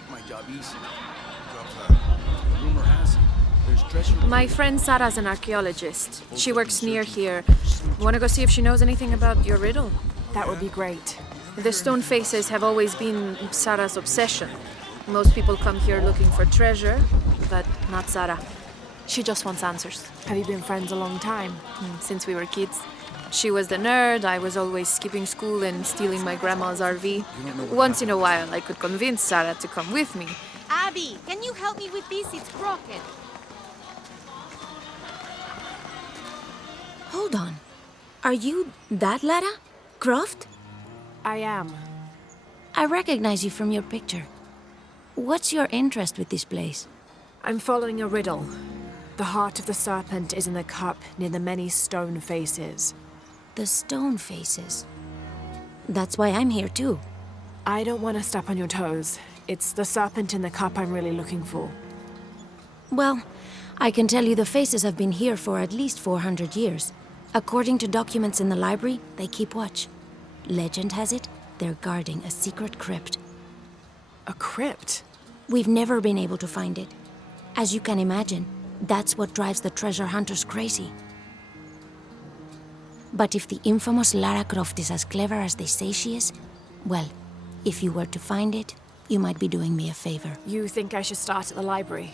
make my job easy. Rumor has it, there's treasure. My friend Sara's an archaeologist. She works near here. Want to go see if she knows anything about your riddle? That would be great. The stone faces have always been Sara's obsession. Most people come here looking for treasure, but not Sara. She just wants answers. Have you been friends a long time? Since we were kids. She was the nerd, I was always skipping school and stealing my grandma's RV. Once in a while, I could convince Sara to come with me. Abby, can you help me with this? It's broken. Hold on. Are you that Lara? Croft? I am. I recognize you from your picture. What's your interest with this place? I'm following a riddle. The heart of the serpent is in the cup near the many stone faces. The stone faces. That's why I'm here too. I don't want to step on your toes. It's the serpent in the cup I'm really looking for. Well, I can tell you the faces have been here for at least 400 years. According to documents in the library, they keep watch. Legend has it, they're guarding a secret crypt. A crypt? We've never been able to find it. As you can imagine, that's what drives the treasure hunters crazy. But if the infamous Lara Croft is as clever as they say she is, well, if you were to find it, you might be doing me a favor. You think I should start at the library?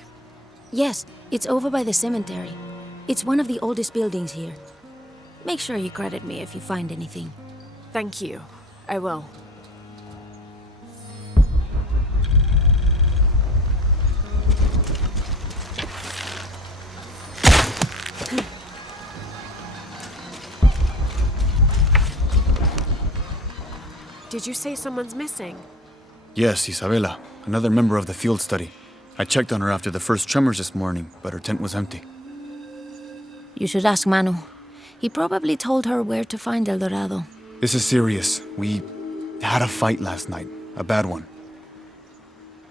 Yes, it's over by the cemetery. It's one of the oldest buildings here. Make sure you credit me if you find anything. Thank you. I will. Did you say someone's missing? Yes, Isabela, another member of the field study. I checked on her after the first tremors this morning, but her tent was empty. You should ask Manu. He probably told her where to find El Dorado. This is serious. We had a fight last night. A bad one.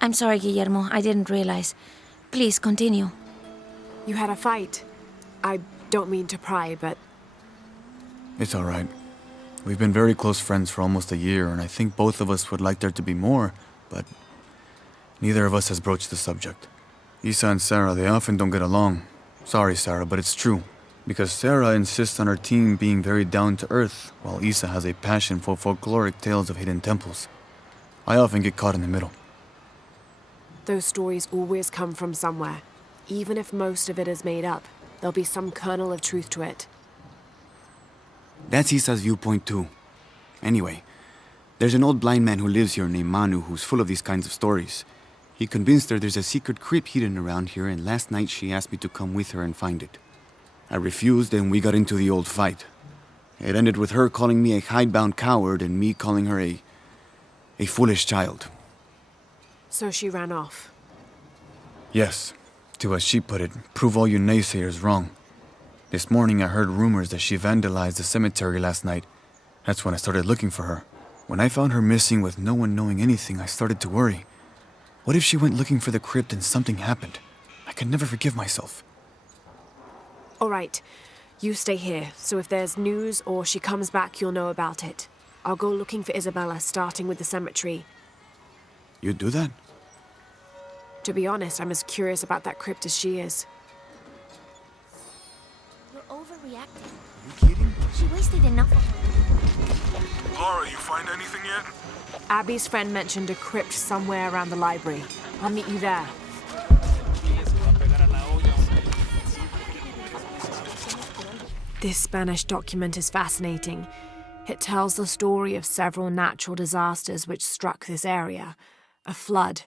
I'm sorry, Guillermo. I didn't realize. Please, continue. You had a fight. I don't mean to pry, but... It's all right. We've been very close friends for almost a year, and I think both of us would like there to be more, but neither of us has broached the subject. Isa and Sara, they often don't get along. Sorry, Sara, but it's true. Because Sara insists on her team being very down-to-earth, while Isa has a passion for folkloric tales of hidden temples. I often get caught in the middle. Those stories always come from somewhere. Even if most of it is made up, there'll be some kernel of truth to it. That's Isa's viewpoint too. Anyway, there's an old blind man who lives here named Manu who's full of these kinds of stories. He convinced her there's a secret crypt hidden around here, and last night she asked me to come with her and find it. I refused, and we got into the old fight. It ended with her calling me a hidebound coward and me calling her a foolish child. So she ran off. Yes, to as she put it, prove all you naysayers wrong. This morning I heard rumors that she vandalized the cemetery last night. That's when I started looking for her. When I found her missing with no one knowing anything, I started to worry. What if she went looking for the crypt and something happened? I can never forgive myself. All right. You stay here, so if there's news or she comes back, you'll know about it. I'll go looking for Isabella, starting with the cemetery. You'd do that? To be honest, I'm as curious about that crypt as she is. You're overreacting. You kidding? She wasted enough of her. Laura, you find anything yet? Abby's friend mentioned a crypt somewhere around the library. I'll meet you there. This Spanish document is fascinating. It tells the story of several natural disasters which struck this area. A flood,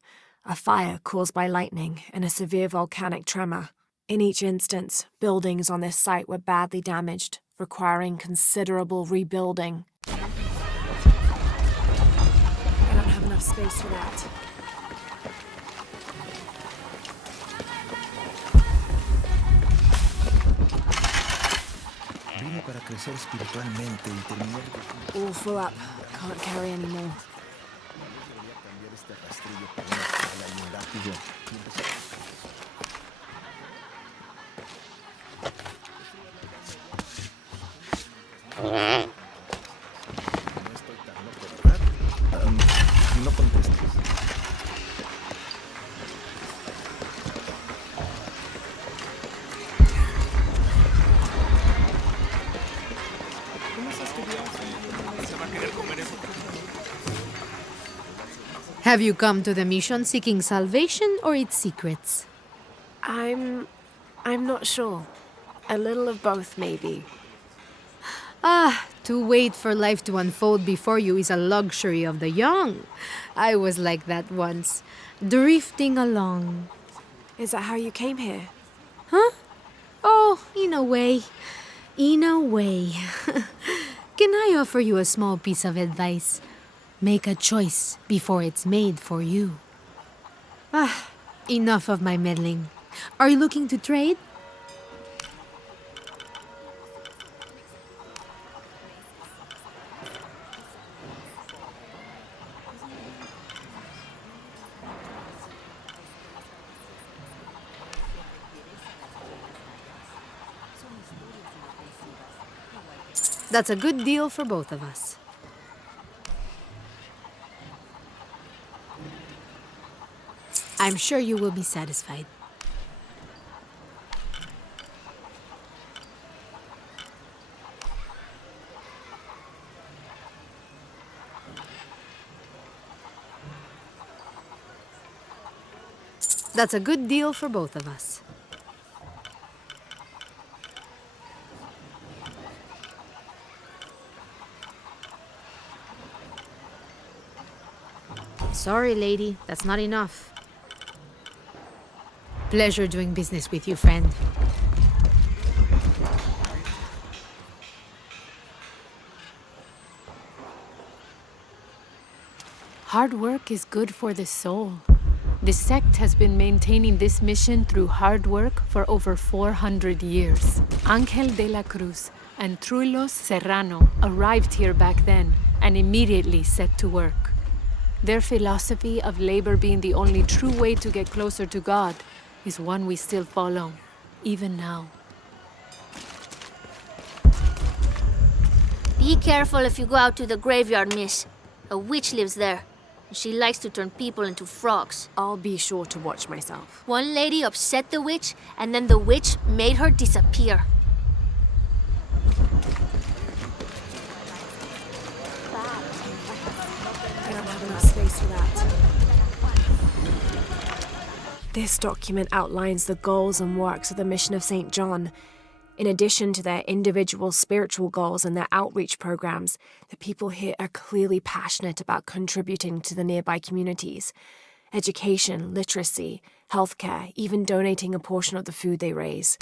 a fire caused by lightning, and a severe volcanic tremor. In each instance, buildings on this site were badly damaged, requiring considerable rebuilding. I don't have enough space for that. All full up. Can't carry any more. No contestes. Have you come to the mission seeking salvation or its secrets? I'm not sure. A little of both, maybe. To wait for life to unfold before you is a luxury of the young. I was like that once, drifting along. Is that how you came here? Huh? Oh, in a way. In a way. Can I offer you a small piece of advice? Make a choice before it's made for you. Enough of my meddling. Are you looking to trade? That's a good deal for both of us. I'm sure you will be satisfied. That's a good deal for both of us. Sorry, lady. That's not enough. Pleasure doing business with you, friend. Hard work is good for the soul. The sect has been maintaining this mission through hard work for over 400 years. Ángel de la Cruz and Truilos Serrano arrived here back then and immediately set to work. Their philosophy of labor being the only true way to get closer to God is one we still follow, even now. Be careful if you go out to the graveyard, miss. A witch lives there. She likes to turn people into frogs. I'll be sure to watch myself. One lady upset the witch, and then the witch made her disappear. I don't have enough space for that. This document outlines the goals and works of the mission of St. John. In addition to their individual spiritual goals and their outreach programs, the people here are clearly passionate about contributing to the nearby communities. Education, literacy, healthcare, even donating a portion of the food they raise.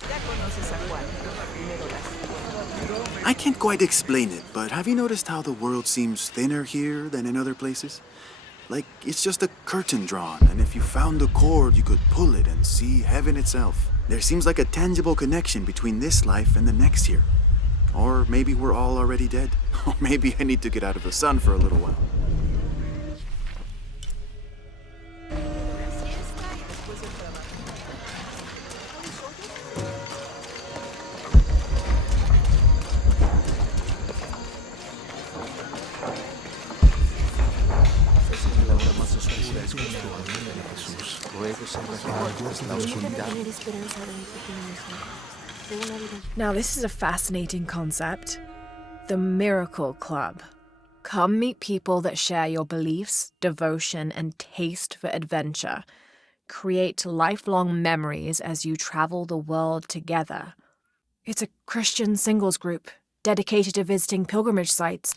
I can't quite explain it, but have you noticed how the world seems thinner here than in other places? Like, it's just a curtain drawn, and if you found the cord, you could pull it and see heaven itself. There seems like a tangible connection between this life and the next here. Or maybe we're all already dead. Or maybe I need to get out of the sun for a little while. Now, this is a fascinating concept. The Miracle Club. Come meet people that share your beliefs, devotion, and taste for adventure. Create lifelong memories as you travel the world together. It's a Christian singles group dedicated to visiting pilgrimage sites.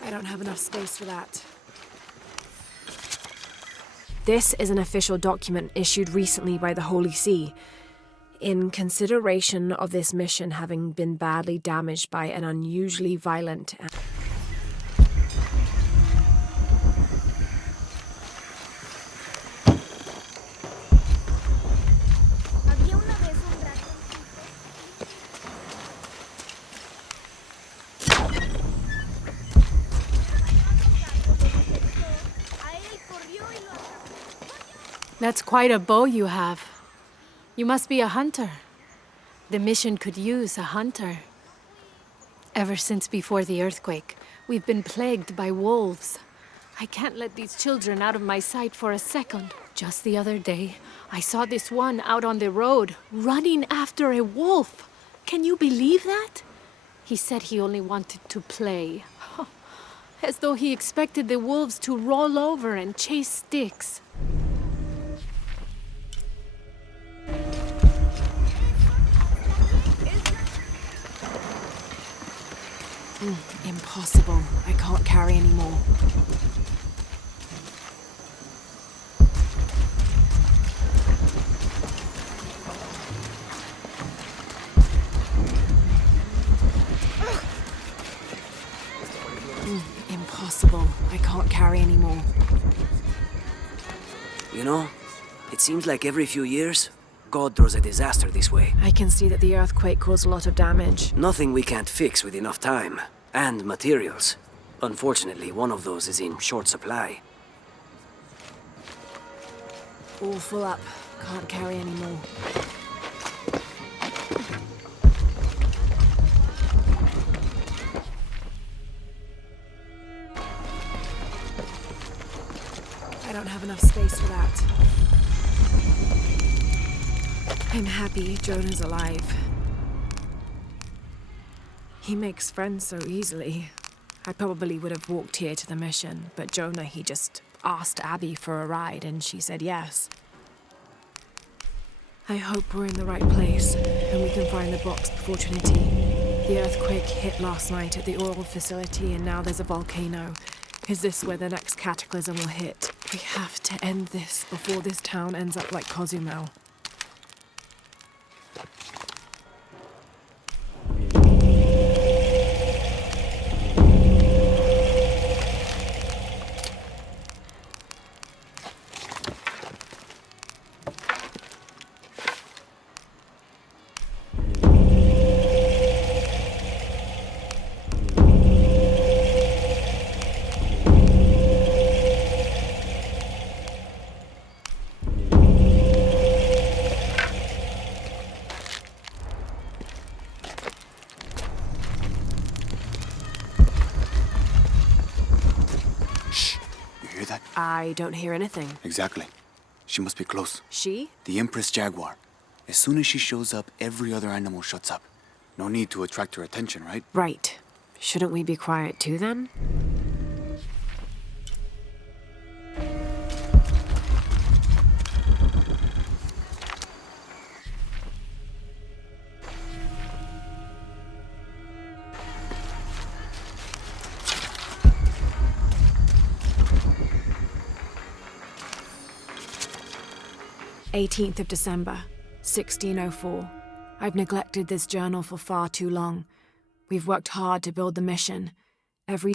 I don't have enough space for that. This is an official document issued recently by the Holy See. In consideration of this mission having been badly damaged by an unusually violent That's quite a bow you have. You must be a hunter. The mission could use a hunter. Ever since before the earthquake, we've been plagued by wolves. I can't let these children out of my sight for a second. Just the other day, I saw this one out on the road, running after a wolf. Can you believe that? He said he only wanted to play. As though he expected the wolves to roll over and chase sticks. Impossible. I can't carry anymore. Impossible. I can't carry anymore. You know, it seems like every few years, God throws a disaster this way. I can see that the earthquake caused a lot of damage. Nothing we can't fix with enough time. And materials. Unfortunately, one of those is in short supply. All full up. Can't carry anymore. I don't have enough space for that. I'm happy Jonah's alive. He makes friends so easily. I probably would have walked here to the mission, but Jonah, he just asked Abby for a ride and she said yes. I hope we're in the right place and we can find the box before Trinity. The earthquake hit last night at the oil facility and now there's a volcano. Is this where the next cataclysm will hit? We have to end this before this town ends up like Cozumel. I don't hear anything. Exactly. She must be close. She? The Empress Jaguar. As soon as she shows up, every other animal shuts up. No need to attract her attention, right? Right. Shouldn't we be quiet too then? "18th of December, 1604. I've neglected this journal for far too long. We've worked hard to build the mission. Every...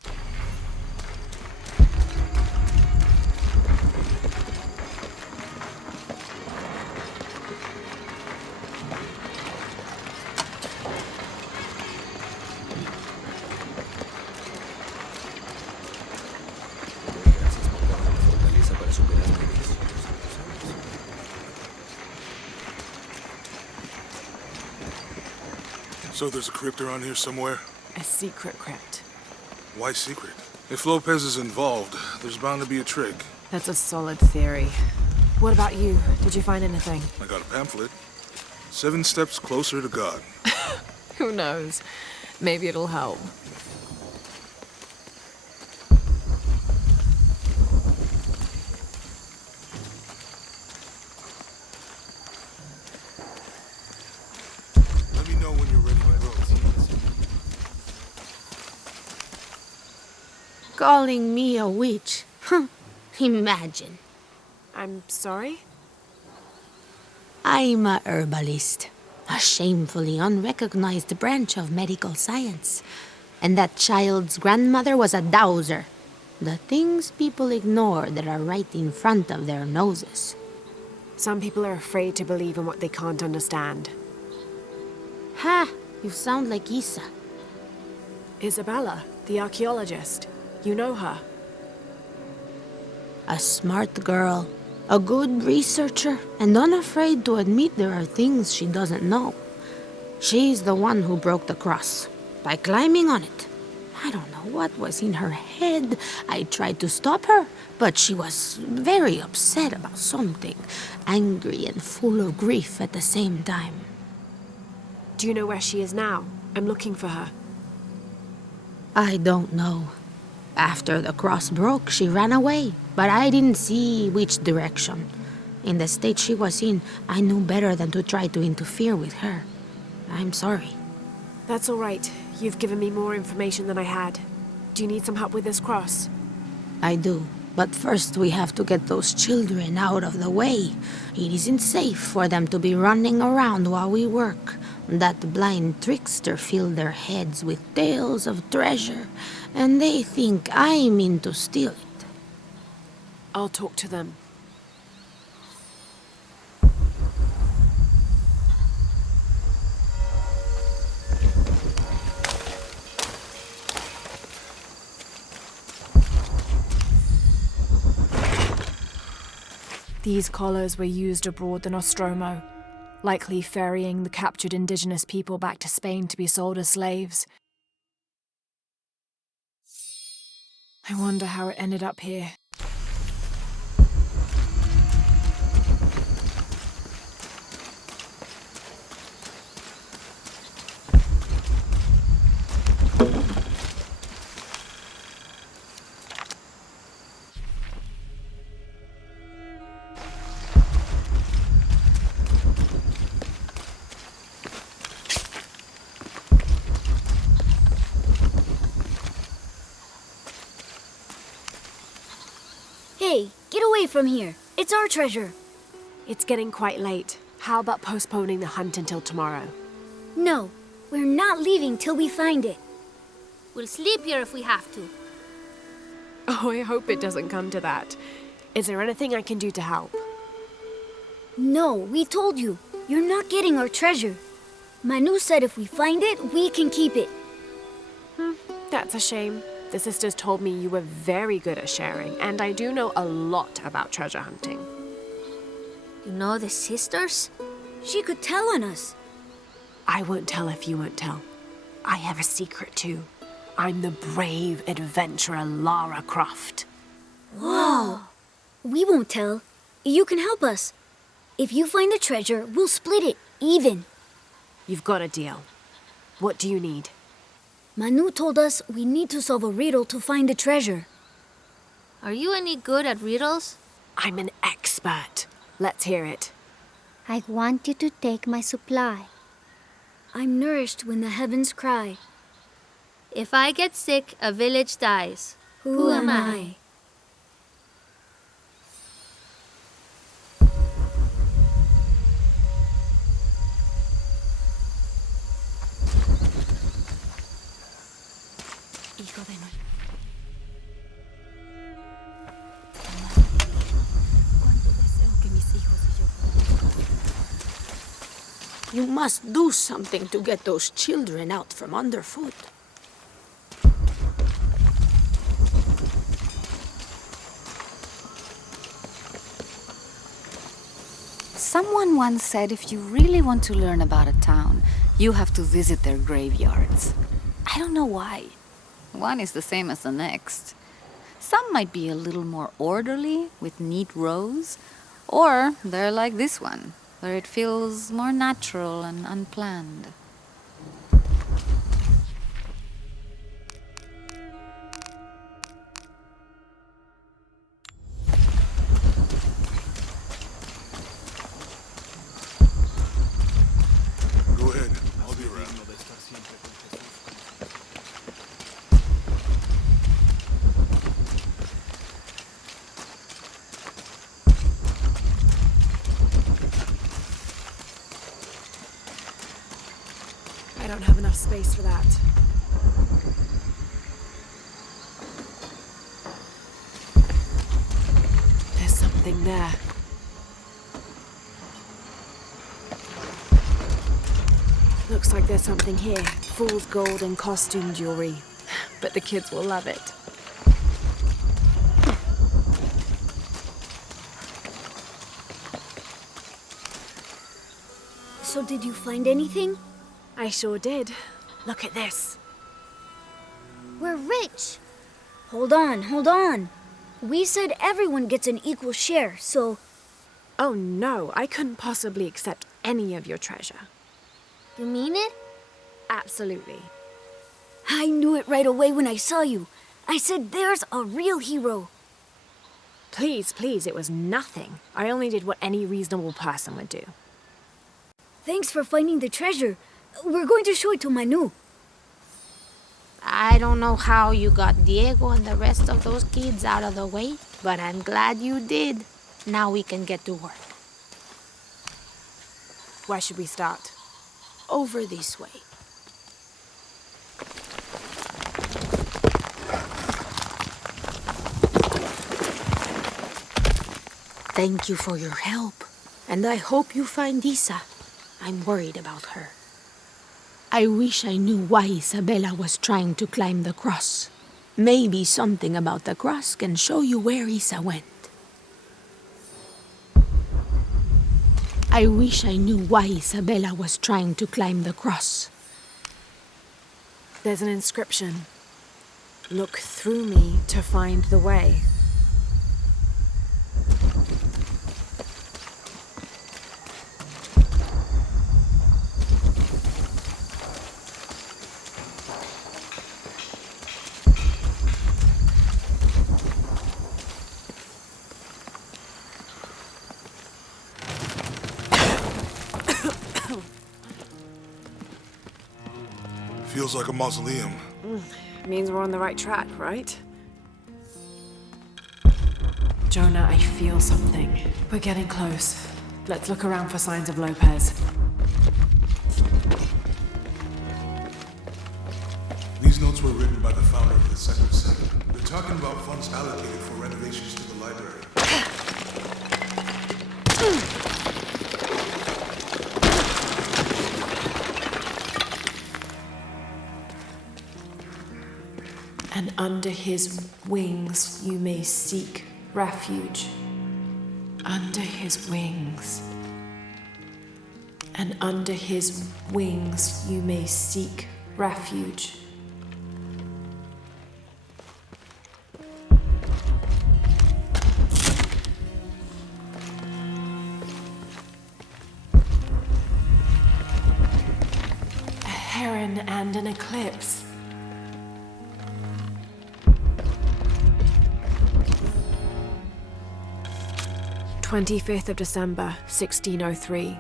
So there's a crypt around here somewhere? A secret crypt. Why secret? If Lopez is involved, there's bound to be a trick. That's a solid theory. What about you? Did you find anything? I got a pamphlet. 7 steps closer to God. Who knows? Maybe it'll help. Let me know when you're ready to go. Calling me a witch? Imagine. I'm sorry? I'm a herbalist, a shamefully unrecognized branch of medical science. And that child's grandmother was a dowser. The things people ignore that are right in front of their noses. Some people are afraid to believe in what they can't understand. Ha! You sound like Isa. Isabella, the archaeologist. You know her. A smart girl, a good researcher, and unafraid to admit there are things she doesn't know. She's the one who broke the cross, by climbing on it. I don't know what was in her head. I tried to stop her, but she was very upset about something, angry and full of grief at the same time. Do you know where she is now? I'm looking for her. I don't know. After the cross broke, she ran away, but I didn't see which direction. In the state she was in, I knew better than to try to interfere with her. I'm sorry. That's all right. You've given me more information than I had. Do you need some help with this cross? I do. But first we have to get those children out of the way. It isn't safe for them to be running around while we work. That blind trickster filled their heads with tales of treasure, and they think I mean to steal it. I'll talk to them. These collars were used abroad in Nostromo, likely ferrying the captured indigenous people back to Spain to be sold as slaves. I wonder how it ended up here. Hey, get away from here. It's our treasure. It's getting quite late. How about postponing the hunt until tomorrow? No, we're not leaving till we find it. We'll sleep here if we have to. Oh, I hope it doesn't come to that. Is there anything I can do to help? No, we told you. You're not getting our treasure. Manu said if we find it, we can keep it. That's a shame. The sisters told me you were very good at sharing, and I do know a lot about treasure hunting. You know the sisters? She could tell on us. I won't tell if you won't tell. I have a secret too. I'm the brave adventurer Lara Croft. Whoa! We won't tell. You can help us. If you find the treasure, we'll split it, even. You've got a deal. What do you need? Manu told us we need to solve a riddle to find the treasure. Are you any good at riddles? I'm an expert. Let's hear it. I want you to take my supply. I'm nourished when the heavens cry. If I get sick, a village dies. Who am I? You must do something to get those children out from underfoot. Someone once said if you really want to learn about a town, you have to visit their graveyards. I don't know why. One is the same as the next. Some might be a little more orderly, with neat rows, or they're like this one, where it feels more natural and unplanned. Go ahead. I'll be around. I don't have enough space for that. There's something there. Looks like there's something here. Fool's gold and costume jewelry. But the kids will love it. So did you find anything? I sure did. Look at this. We're rich. Hold on. We said everyone gets an equal share, so... Oh no, I couldn't possibly accept any of your treasure. You mean it? Absolutely. I knew it right away when I saw you. I said there's a real hero. Please, it was nothing. I only did what any reasonable person would do. Thanks for finding the treasure. We're going to show it to Manu. I don't know how you got Diego and the rest of those kids out of the way, but I'm glad you did. Now we can get to work. Where should we start? Over this way. Thank you for your help, and I hope you find Isa. I'm worried about her. I wish I knew why Isabella was trying to climb the cross. Maybe something about the cross can show you where Isa went. I wish I knew why Isabella was trying to climb the cross. There's an inscription. Look through me to find the way. Feels like a mausoleum. Means we're on the right track, right? Jonah, I feel something. We're getting close. Let's look around for signs of Lopez. These notes were written by the founder of the Sector 7. They're talking about funds allocated for renovations to the library. And under his wings you may seek refuge. Under his wings. And under his wings you may seek refuge. A heron and an eclipse. 25th of December, 1603.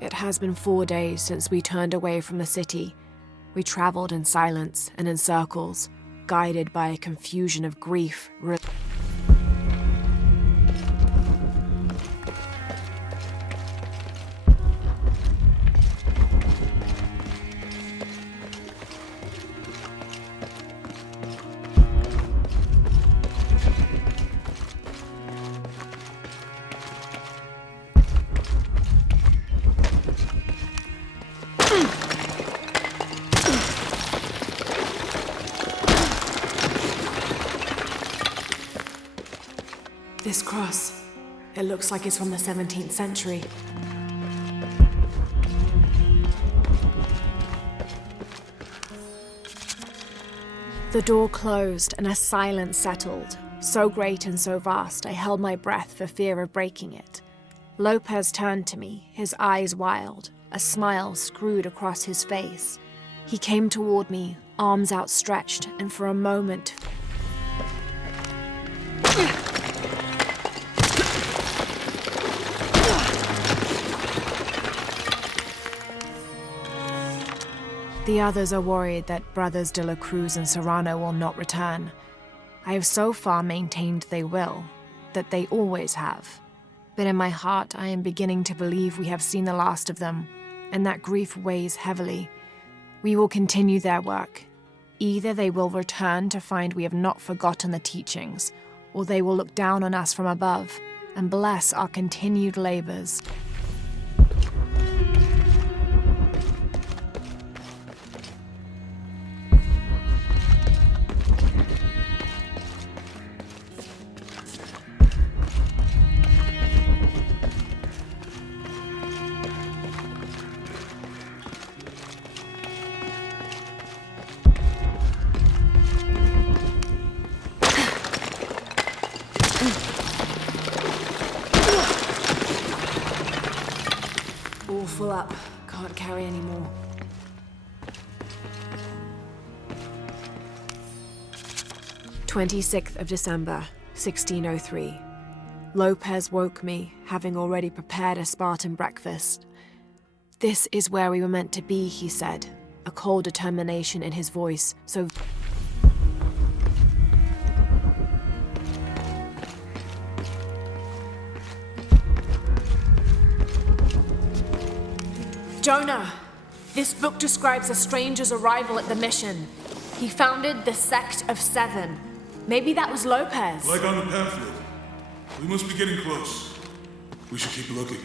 It has been 4 days since we turned away from the city. We traveled in silence and in circles, guided by a confusion of grief. This cross, it looks like it's from the 17th century. The door closed and a silence settled, so great and so vast I held my breath for fear of breaking it. Lopez turned to me, his eyes wild, a smile screwed across his face. He came toward me, arms outstretched, and for a moment... The others are worried that Brothers de la Cruz and Serrano will not return. I have so far maintained they will, that they always have. But in my heart, I am beginning to believe we have seen the last of them, and that grief weighs heavily. We will continue their work. Either they will return to find we have not forgotten the teachings, or they will look down on us from above and bless our continued labors. all full up. Can't carry any more. "26th of December, 1603. Lopez woke me, having already prepared a Spartan breakfast. This is where we were meant to be, he said, a cold determination in his voice, so... Jonah! This book describes a stranger's arrival at the mission. He founded the Sect of Seven. Maybe that was Lopez. Like on the pamphlet. We must be getting close. We should keep looking.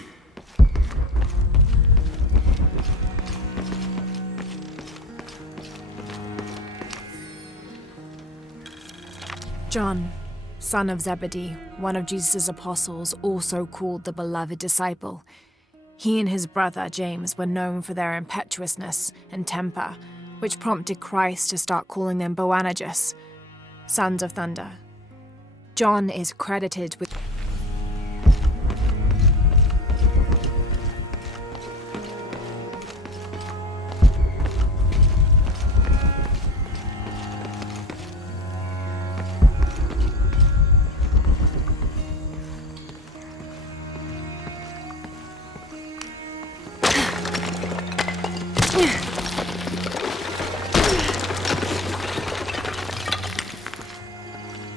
John, son of Zebedee, one of Jesus' apostles, also called the beloved disciple. He and his brother, James, were known for their impetuousness and temper, which prompted Christ to start calling them Boanerges, sons of thunder. John is credited with...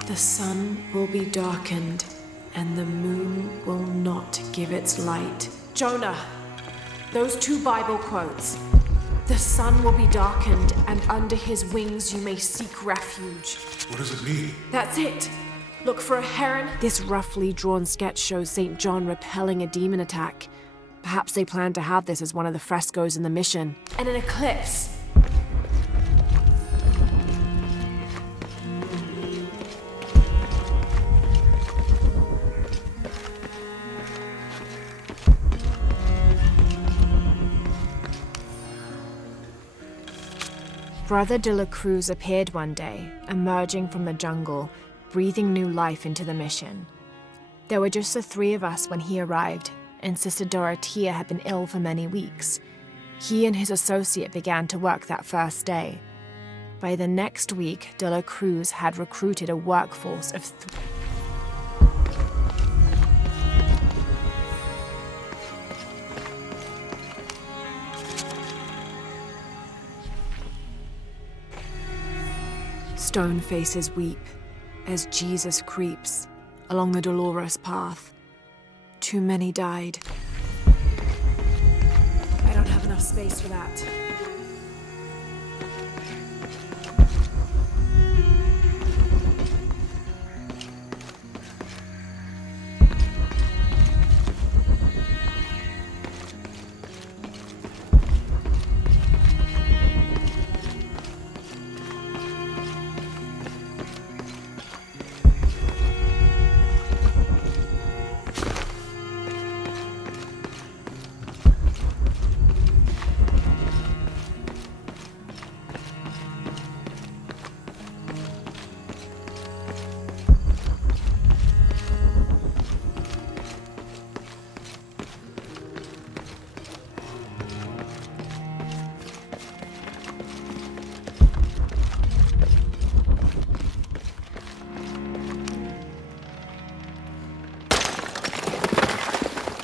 The sun will be darkened, and the moon will not give its light. Jonah, those two Bible quotes. The sun will be darkened, and under his wings you may seek refuge. What does it mean? That's it. Look for a heron. This roughly drawn sketch shows St. John repelling a demon attack. Perhaps they plan to have this as one of the frescoes in the mission. And an eclipse. Brother de la Cruz appeared one day, emerging from the jungle, breathing new life into the mission. There were just the three of us when he arrived, and Sister Dorothea had been ill for many weeks. He and his associate began to work that first day. By the next week, de la Cruz had recruited a workforce of Stone faces weep as Jesus creeps along the dolorous path. Too many died. I don't have enough space for that.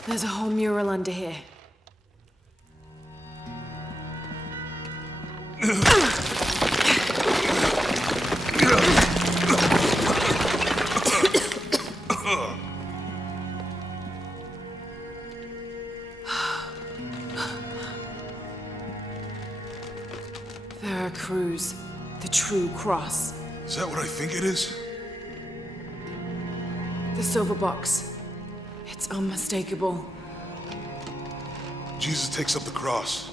There's a whole mural under here. Veracruz, the true cross. Is that what I think it is? The silver box. It's unmistakable. Jesus takes up the cross.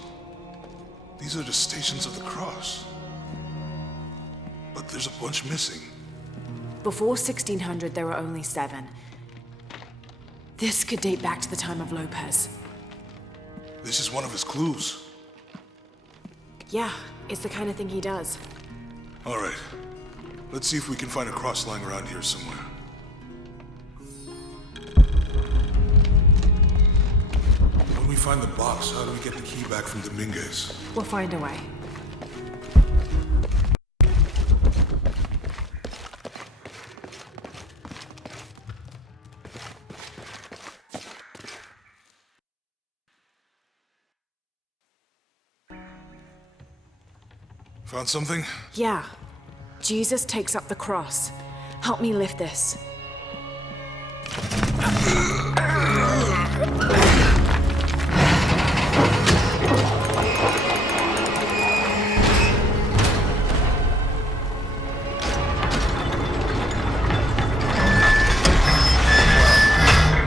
These are the stations of the cross. But there's a bunch missing. Before 1600, there were only 7. This could date back to the time of Lopez. This is one of his clues. Yeah, it's the kind of thing he does. All right. Let's see if we can find a cross lying around here somewhere. When we find the box, how do we get the key back from Dominguez? We'll find a way. Found something? Yeah. Jesus takes up the cross. Help me lift this.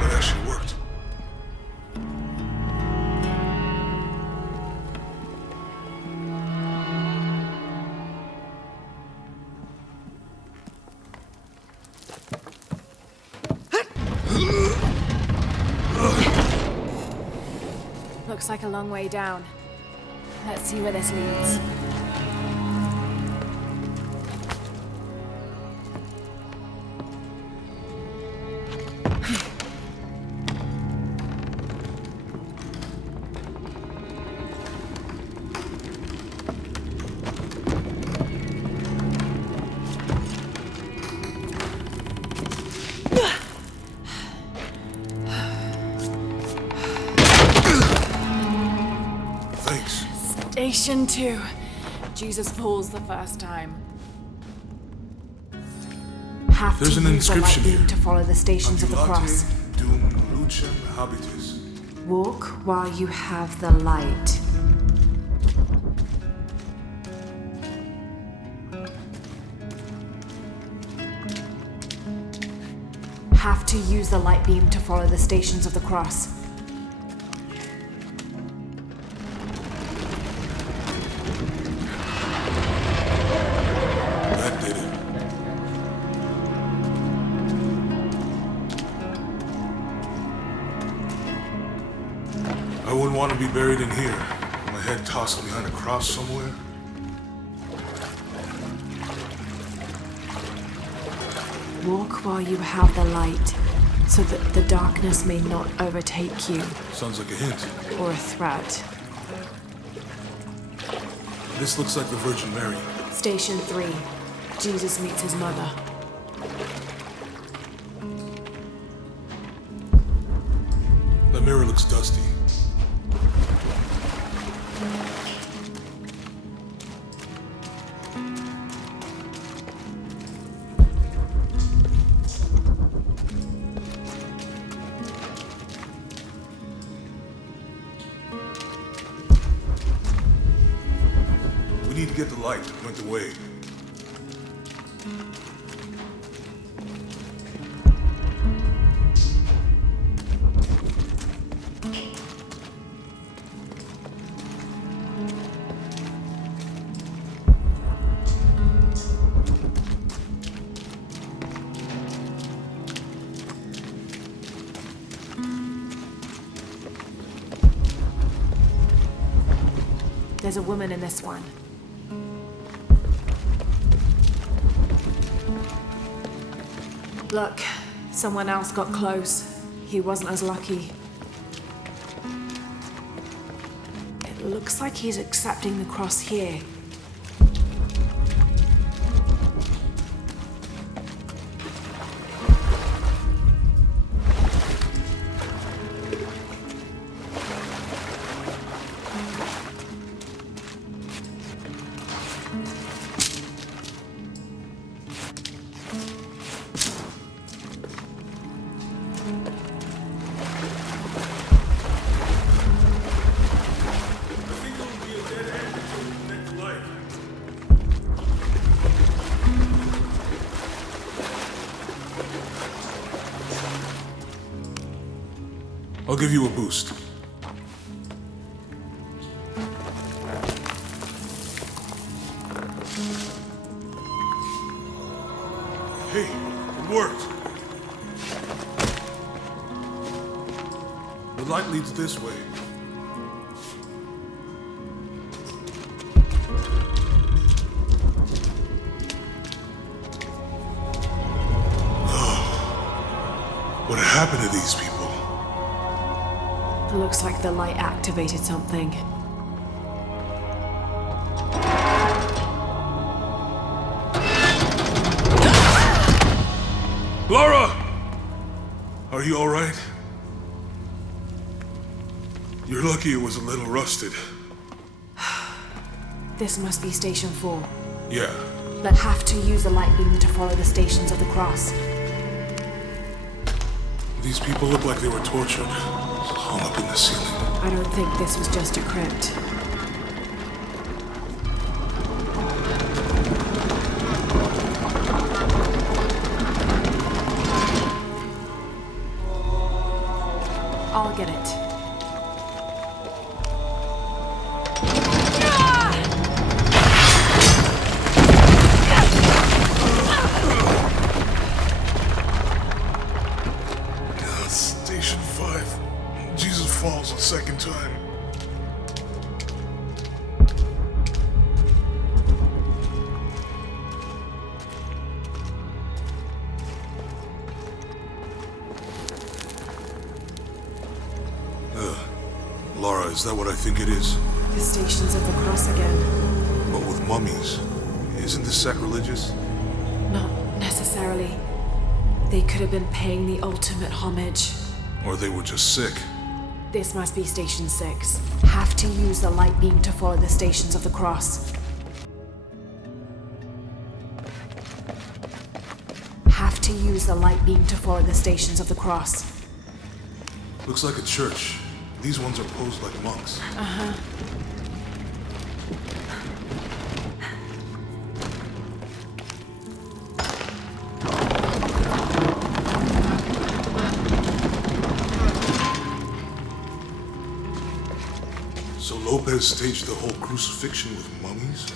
That actually worked. Looks like a long way down. Let's see where this leads. Station 2. Jesus falls the first time. Have There's to an use the light inscription beam here. to follow the stations of the cross. Dum lucem habitis. Walk while you have the light. Have to use the light beam to follow the stations of the cross. That did it. I wouldn't want to be buried in here. My head tossed behind a cross somewhere. Walk while you have the light, so that the darkness may not overtake you, Sounds like a hint. or a threat. This looks like the Virgin Mary. Station 3. Jesus meets his mother. The mirror looks dusty. We need to get the light to point the way. There's a woman in this one. Look, someone else got close. He wasn't as lucky. It looks like he's accepting the cross here. I'll give you a boost. Hey, it worked. The light leads this way. Oh, what happened to these people? Looks like the light activated something. Laura! Are you alright? You're lucky it was a little rusted. This must be Station 4. Yeah. But have to use the light beam to follow the stations of the cross. These people look like they were tortured, hung up in the ceiling. I don't think this was just a crypt. I'll get it. Station 5. Jesus falls a second time. Laura, is that what I think it is? The stations of the cross again. But with mummies. Isn't this sacrilegious? Not necessarily. They could have been paying the ultimate homage. Or they were just sick. This must be Station 6. Have to use the light beam to follow the stations of the cross. Have to use the light beam to follow the stations of the cross. Looks like a church. These ones are posed like monks. Uh-huh. So Lopez staged the whole crucifixion with mummies? I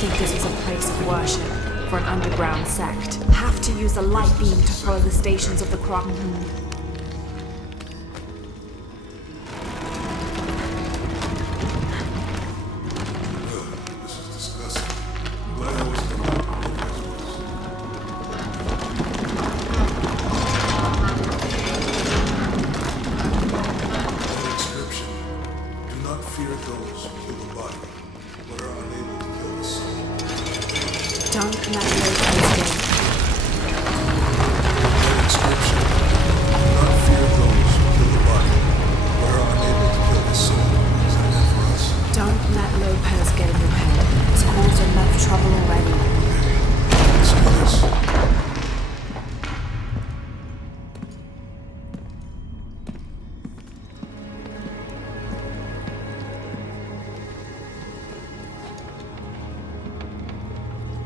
think this was a place of worship for an underground sect. Have to use the light beam to follow the stations of the cross. This is disgusting. I'm glad I wasn't the one who inscription. Do not fear those who kill the body, but are unable to kill the soul. Don't let Lopez go. Inscription. Do not fear those who kill the body, but are unable to kill the soul. Is that meant for us? Don't let Lopez get in your head. It's caused enough trouble already. Let's do this.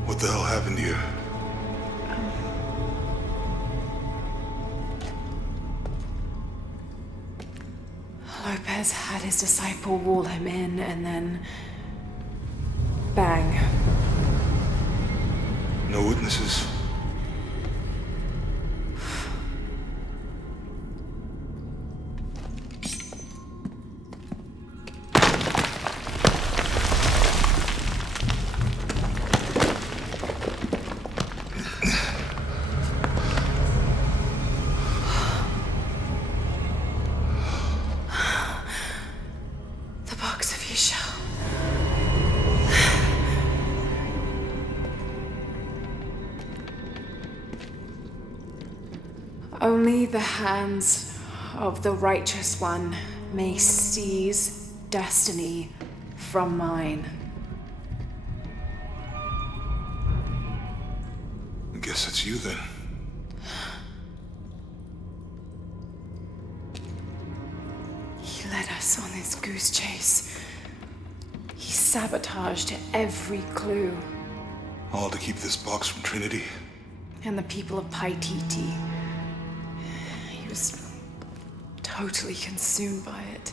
What the hell happened here? Lopez had his disciple wall him in, and then... bang. No witnesses. The box of Isha. Only the hands of the righteous one may seize destiny from mine. I guess it's you then. He led us on this goose chase. He sabotaged every clue. All to keep this box from Trinity. And the people of Paititi. He was totally consumed by it.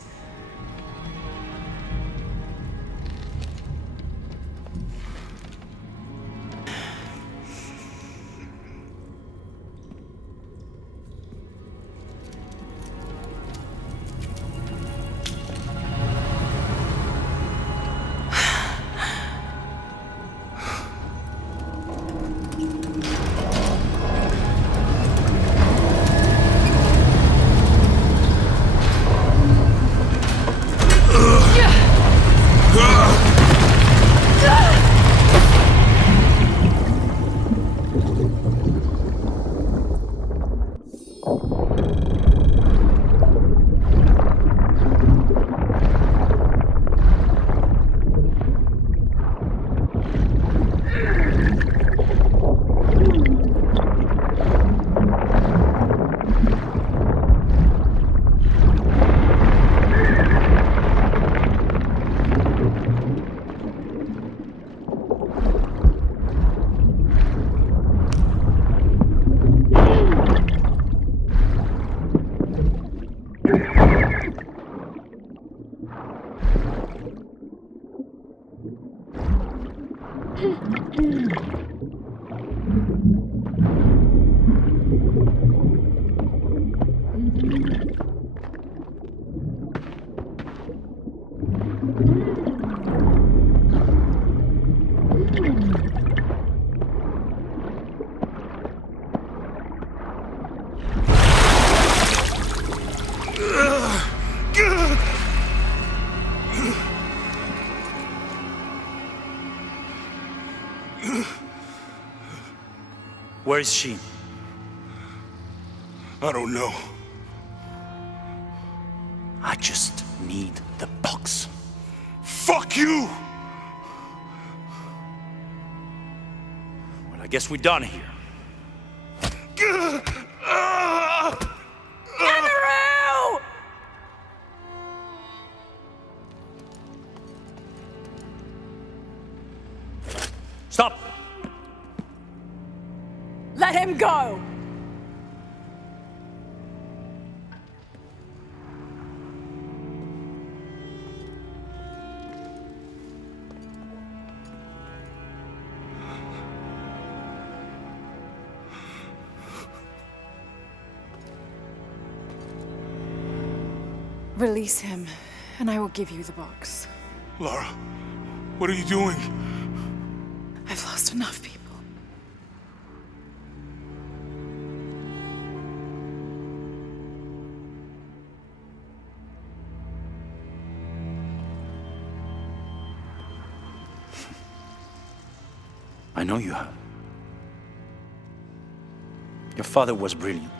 Where is she? I don't know. I just need the box. Fuck you! Well, I guess we're done here. Andrew! Stop! Let him go! Release him, and I will give you the box. Lara, what are you doing? I've lost enough people. I know you have. Your father was brilliant.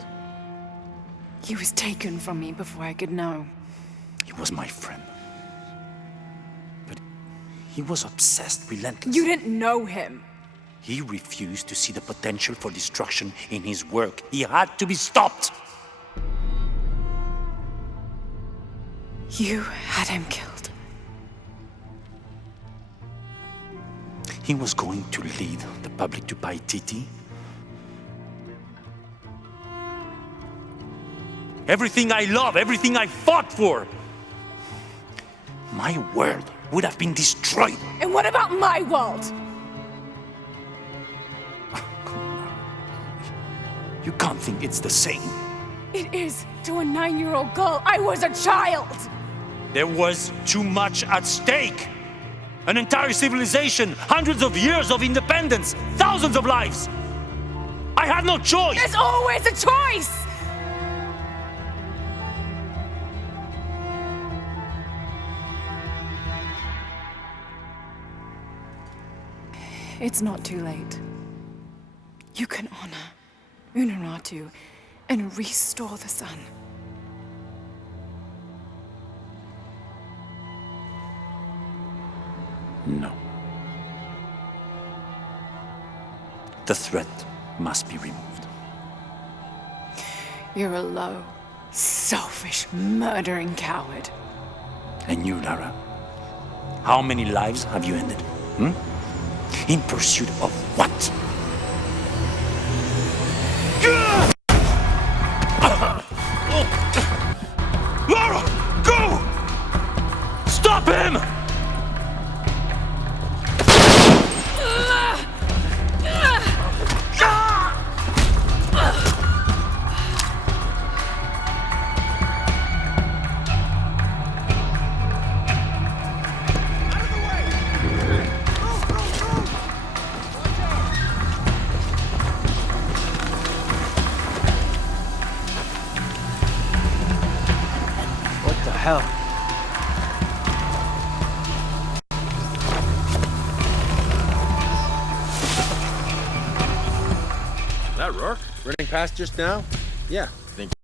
He was taken from me before I could know. He was my friend. But he was obsessed, relentless. You didn't know him. He refused to see the potential for destruction in his work. He had to be stopped. You had him killed. He was going to lead the public to Paititi. Everything I love, everything I fought for. My world would have been destroyed. And what about my world? You can't think it's the same. It is to a 9-year-old girl. I was a child. There was too much at stake. An entire civilization, hundreds of years of independence, thousands of lives. I had no choice. There's always a choice. It's not too late. You can honor Unuratu and restore the sun. No. The threat must be removed. You're a low, selfish, murdering coward. And you, Lara? How many lives have you ended? In pursuit of what? Lara, go! Stop him! Hell. That Rourke? Running past just now? Yeah, think